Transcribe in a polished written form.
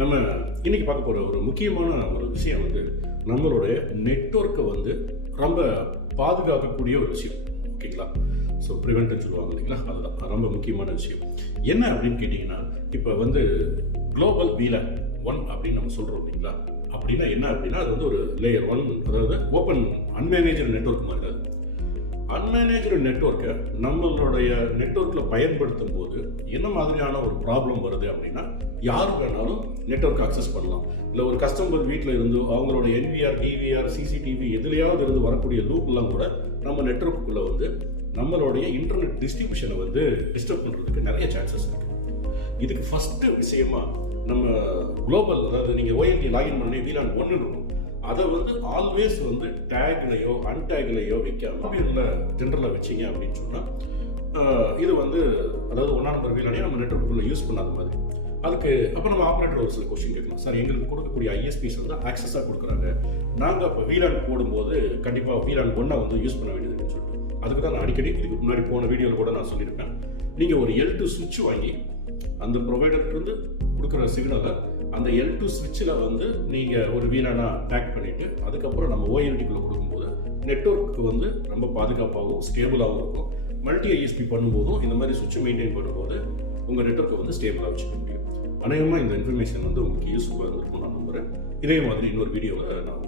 நம்ம இன்னைக்கு பார்க்க போகிற ஒரு முக்கியமான ஒரு விஷயம் வந்து நம்மளுடைய நெட்வொர்க்கை வந்து ரொம்ப பாதுகாக்கக்கூடிய ஒரு விஷயம். ஓகேங்களா? ஸோ ப்ரிவென்ட்னு சொல்லுவாங்க இல்லைங்களா, அதுதான் ரொம்ப முக்கியமான விஷயம். என்ன அப்படின்னு கேட்டிங்கன்னா, இப்போ வந்து குளோபல் VLAN 1 அப்படின்னு நம்ம சொல்கிறோம் இல்லைங்களா. அப்படின்னா என்ன அப்படின்னா, அது வந்து ஒரு லேயர் 1, அதாவது ஓப்பன் அன்மேனேஜ்டு நெட்வொர்க் மாதிரி தான். அன்மேனேஜ்டு நெட்வொர்க்கை நம்மளுடைய நெட்வொர்க்கில் பயன்படுத்தும் போது என்ன மாதிரியான ஒரு ப்ராப்ளம் வருது அப்படின்னா, யார் வேணாலும் நெட்வொர்க் அக்சஸ் பண்ணலாம். இல்லை ஒரு கஸ்டமர் வீட்டில் இருந்து அவங்களோட NVR, DVR, CCTV எதுலையாவது இருந்து வரக்கூடிய லூப்லாம் கூட நம்ம நெட்வொர்க்குள்ளே வந்து நம்மளுடைய இன்டர்நெட் டிஸ்ட்ரிபியூஷனை வந்து டிஸ்டர்ப் பண்ணுறதுக்கு நிறைய சான்சஸ் இருக்குது. இதுக்கு ஃபஸ்ட்டு விஷயமா நம்ம குளோபல், அதாவது நீங்கள் OLT லாகின் பண்ணி VLAN 1 இருக்கும், அதை வந்து ஆல்வேஸ் வந்து டேக்லையோ அன்டேக்லையோ வைக்காம ஜென்ரலாக வச்சிங்க அப்படின்னு சொன்னால் இது வந்து அதாவது 1ஆம் நம்பர் VLAN நம்ம நெட்வொர்க்குள்ளே யூஸ் பண்ணாத மாதிரி. அதுக்கு அப்போ நம்ம ஆப்ரேட்டர் ஒரு சில கொஸ்டின் கேட்கலாம். சார், எங்களுக்கு கொடுக்கக்கூடிய ISPs வந்து ஆக்சஸாக கொடுக்குறாங்க, நாங்கள் இப்போ VLAN போடும்போது கண்டிப்பாக VLAN 1 வந்து யூஸ் பண்ண வேண்டியதுன்னு சொல்லிட்டு, அதுக்கு தான் நான் அடிக்கடி இதுக்கு முன்னாடி போன வீடியோவில் கூட நான் சொல்லியிருப்பேன். நீங்கள் ஒரு L2 சுவிட்ச் வாங்கி அந்த ப்ரொவைடர்லேருந்து கொடுக்குற சிக்னலை அந்த L2 ஸ்விட்சில் வந்து நீங்கள் ஒரு VLAN டேக் பண்ணிவிட்டு அதுக்கப்புறம் நம்ம OLTக்குள்ளே கொடுக்கும்போது நெட்வொர்க்கு வந்து ரொம்ப பாதுகாப்பாகவும் ஸ்டேபிளாகவும் இருக்கும். மல்டி ISP பண்ணும்போதும் இந்த மாதிரி சுவிட்ச் மெயின்டைன் பண்ணும்போது உங்கள் நெட்வொர்க்கை வந்து ஸ்டேபிளாக வச்சுக்க முடியும். அநேகமாக இந்த இன்ஃபர்மேஷன் வந்து உங்களுக்கு யூஸ்ஃபுல்லாக இருக்கும் நான் நம்புகிறேன். இதே மாதிரி இன்னொரு வீடியோவில் நான்